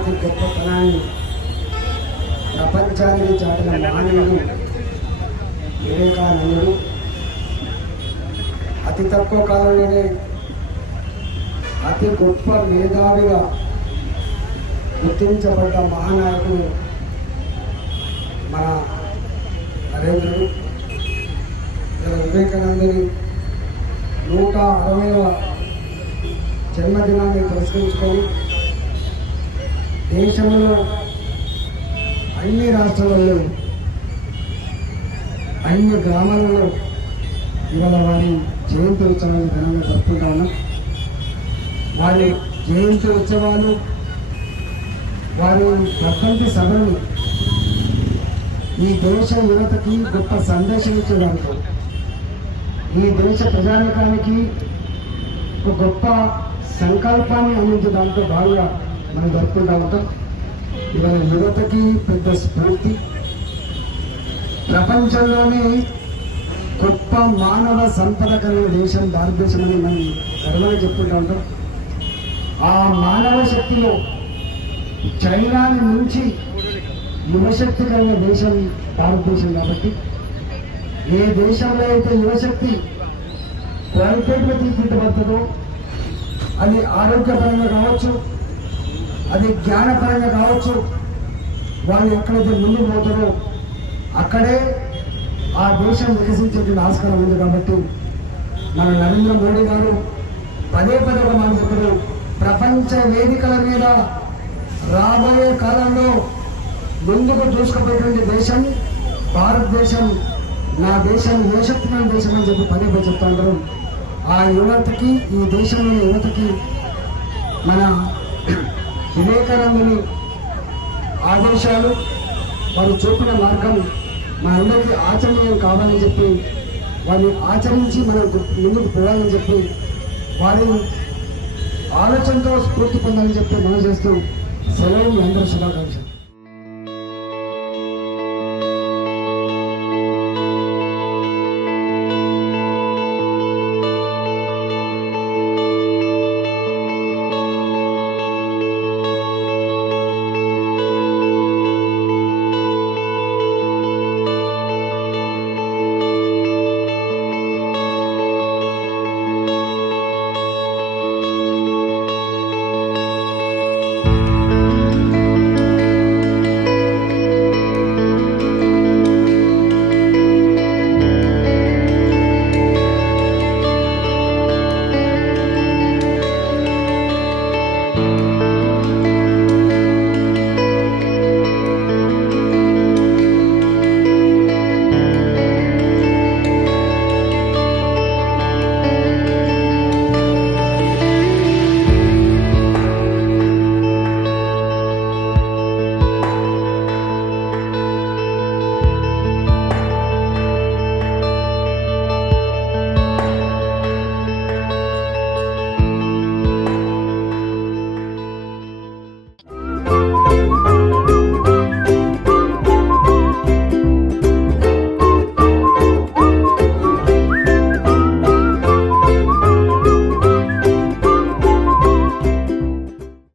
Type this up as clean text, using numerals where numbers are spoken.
జాతి గొప్పతనాన్ని ప్రపంచానికి చాటిన మహనీయుడు వివేకానందుడు. అతి తక్కువ కాలంలోనే అతి గొప్ప మేధావిగా గుర్తించబడ్డ మహానాయకుడు మన నరేంద్రుడు. వివేకానందుని 160వ జన్మదినాన్ని పురస్కరించుకొని దేశంలో అన్ని రాష్ట్రాలలో అన్ని గ్రామాలలో ఇవాళ వారి జయంతి ఉత్సవాన్ని ఘనంగా జరుపుకుంటా ఉన్నాం. వారి జయంతి ఉత్సవాలు, వారి వర్ధంతి సభలు ఈ దేశ యువతకి గొప్ప సందేశం ఇచ్చేదానికి, ఈ దేశ ప్రజానికానికి ఒక గొప్ప సంకల్పాన్ని అందించే దాంట్లో బాగా మనం జరుపుకుంటా ఉంటాం. ఇవాళ యువతకి పెద్ద స్ఫూర్తి. ప్రపంచంలోనే గొప్ప మానవ సంపద కలిగిన దేశం భారతదేశం అని మనం గర్వంగా చెప్పుకుంటూ ఉంటాం. ఆ మానవ శక్తిలో చైనాని నుంచి యువశక్తి కలిగిన దేశం భారతదేశం. కాబట్టి ఏ దేశంలో అయితే యువశక్తి క్వాలిటేట్గా తీర్చిదిద్దబడుతుందో, అది ఆరోగ్యపరంగా కావచ్చు, అది జ్ఞానపరంగా కావచ్చు, వాళ్ళు ఎక్కడైతే ముందుకు పోతారో అక్కడే ఆ దేశం వికసించేటువంటి ఆస్కారం ఉంది. కాబట్టి మన నరేంద్ర మోడీ గారు పదే పదే ఒక మాట చెప్పారు, ప్రపంచ వేదికల మీద రాబోయే కాలంలో ముందుకు దూసుకుపోయేటువంటి దేశం భారతదేశం, నా దేశం యువశక్తిమైన దేశం అని చెప్పి పదే పదే చెప్తాంటారు. ఆ యువతకి, ఈ దేశంలోని యువతకి మన వివేకానందుని ఆదేశాలు, వారు చూపిన మార్గం మనందరికీ ఆచరణీయం కావాలని చెప్పి, వారిని ఆచరించి మనం ముందుకు పోవాలని చెప్పి, వారి ఆలోచనతో స్ఫూర్తి పొందాలని చెప్పి మనం చేస్తూ సెలవు. అందరూ శుభాకాంక్షలు.